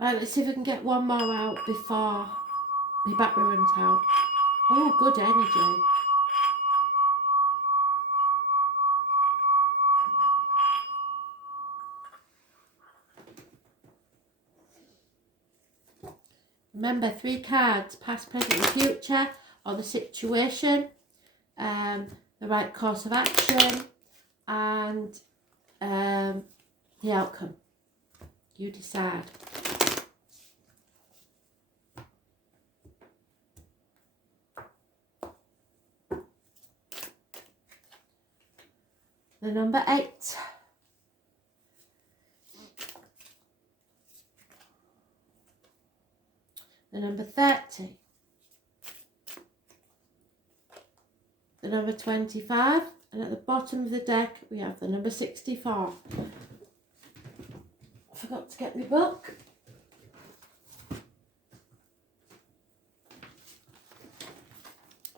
Right, let's see if we can get one more out before my battery runs out. Oh, good energy. Remember, 3 cards, past, present and future, or the situation, the right course of action, and the outcome. You decide. The number 8. The number 30. The number 25. And at the bottom of the deck, we have the number 64. I forgot to get my book.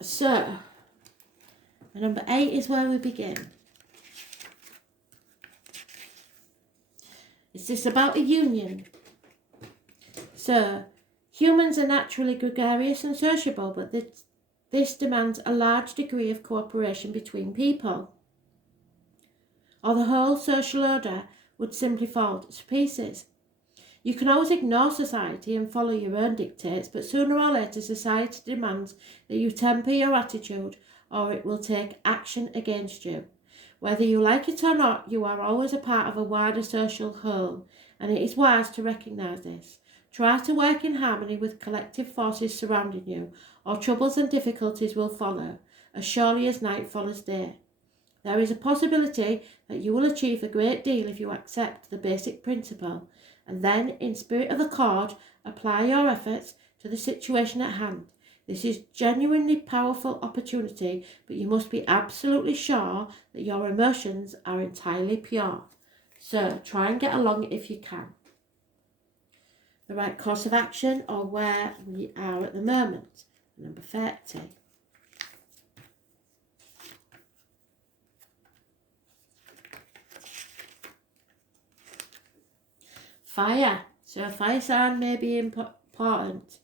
So, the number 8 is where we begin. Is this about a union? So, humans are naturally gregarious and sociable, but this demands a large degree of cooperation between people, or the whole social order would simply fall to pieces. You can always ignore society and follow your own dictates, but sooner or later society demands that you temper your attitude or it will take action against you. Whether you like it or not, you are always a part of a wider social whole, and it is wise to recognise this. Try to work in harmony with collective forces surrounding you, or troubles and difficulties will follow, as surely as night follows day. There is a possibility that you will achieve a great deal if you accept the basic principle, and then, in spirit of accord, apply your efforts to the situation at hand. This is genuinely powerful opportunity, but you must be absolutely sure that your emotions are entirely pure. So try and get along if you can. The right course of action, or where we are at the moment. Number 30. Fire. So a fire sign may be important.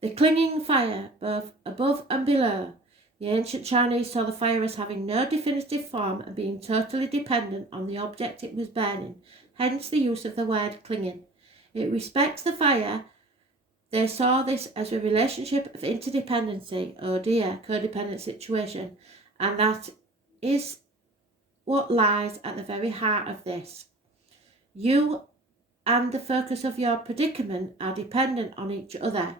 The clinging fire, both above and below. The ancient Chinese saw the fire as having no definitive form and being totally dependent on the object it was burning, hence the use of the word clinging. It respects the fire. They saw this as a relationship of interdependency, oh dear, codependent situation, and that is what lies at the very heart of this. You and the focus of your predicament are dependent on each other,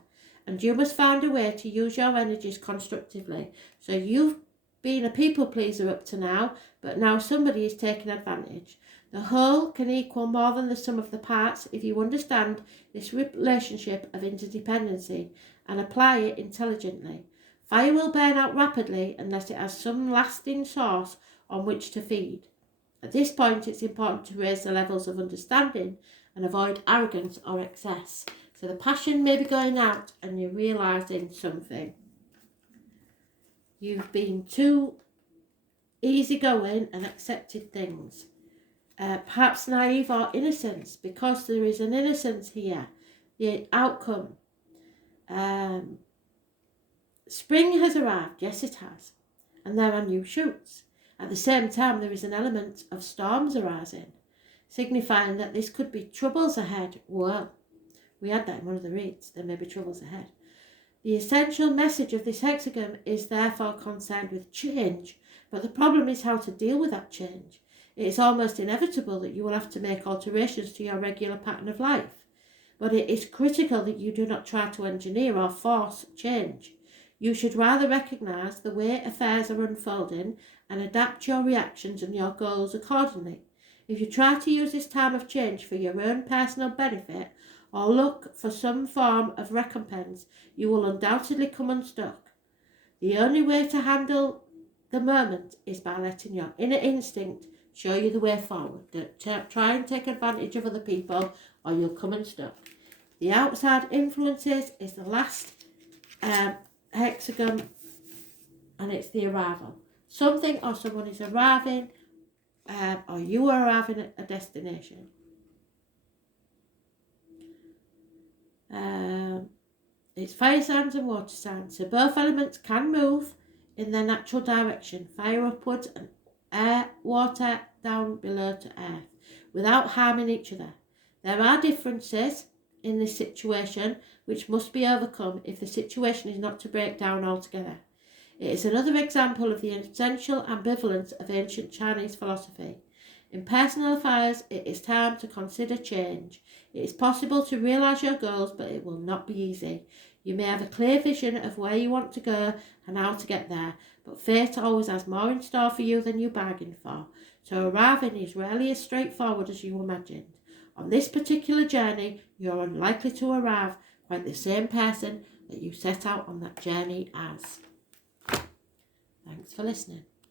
and you must find a way to use your energies constructively. So you've been a people pleaser up to now, but now somebody is taking advantage. The whole can equal more than the sum of the parts if you understand this relationship of interdependency and apply it intelligently. Fire will burn out rapidly unless it has some lasting source on which to feed. At this point, it's important to raise the levels of understanding and avoid arrogance or excess. So the passion may be going out and you're realising something. You've been too easygoing and accepted things. Perhaps naive or innocence, because there is an innocence here. The outcome. Spring has arrived, yes it has, and there are new shoots. At the same time, there is an element of storms arising, signifying that this could be troubles ahead. Well, we had that in one of the reads, there may be troubles ahead. The essential message of this hexagon is therefore concerned with change, but the problem is how to deal with that change. It is almost inevitable that you will have to make alterations to your regular pattern of life, but it is critical that you do not try to engineer or force change. You should rather recognise the way affairs are unfolding and adapt your reactions and your goals accordingly. If you try to use this time of change for your own personal benefit or look for some form of recompense, you will undoubtedly come unstuck. The only way to handle the moment is by letting your inner instinct show you the way forward. Don't try and take advantage of other people or you'll come unstuck. The outside influences is the last hexagon, and it's the arrival. Something or someone is arriving, or you are arriving at a destination. It's fire signs and water signs, so both elements can move in their natural direction, fire upwards and water down below to earth, without harming each other. There are differences in this situation which must be overcome if the situation is not to break down altogether. It is another example of the essential ambivalence of ancient Chinese philosophy. In personal affairs, it is time to consider change. It is possible to realise your goals, but it will not be easy. You may have a clear vision of where you want to go and how to get there, but fate always has more in store for you than you bargained for, so arriving is rarely as straightforward as you imagined. On this particular journey, you are unlikely to arrive quite the same person that you set out on that journey as. Thanks for listening.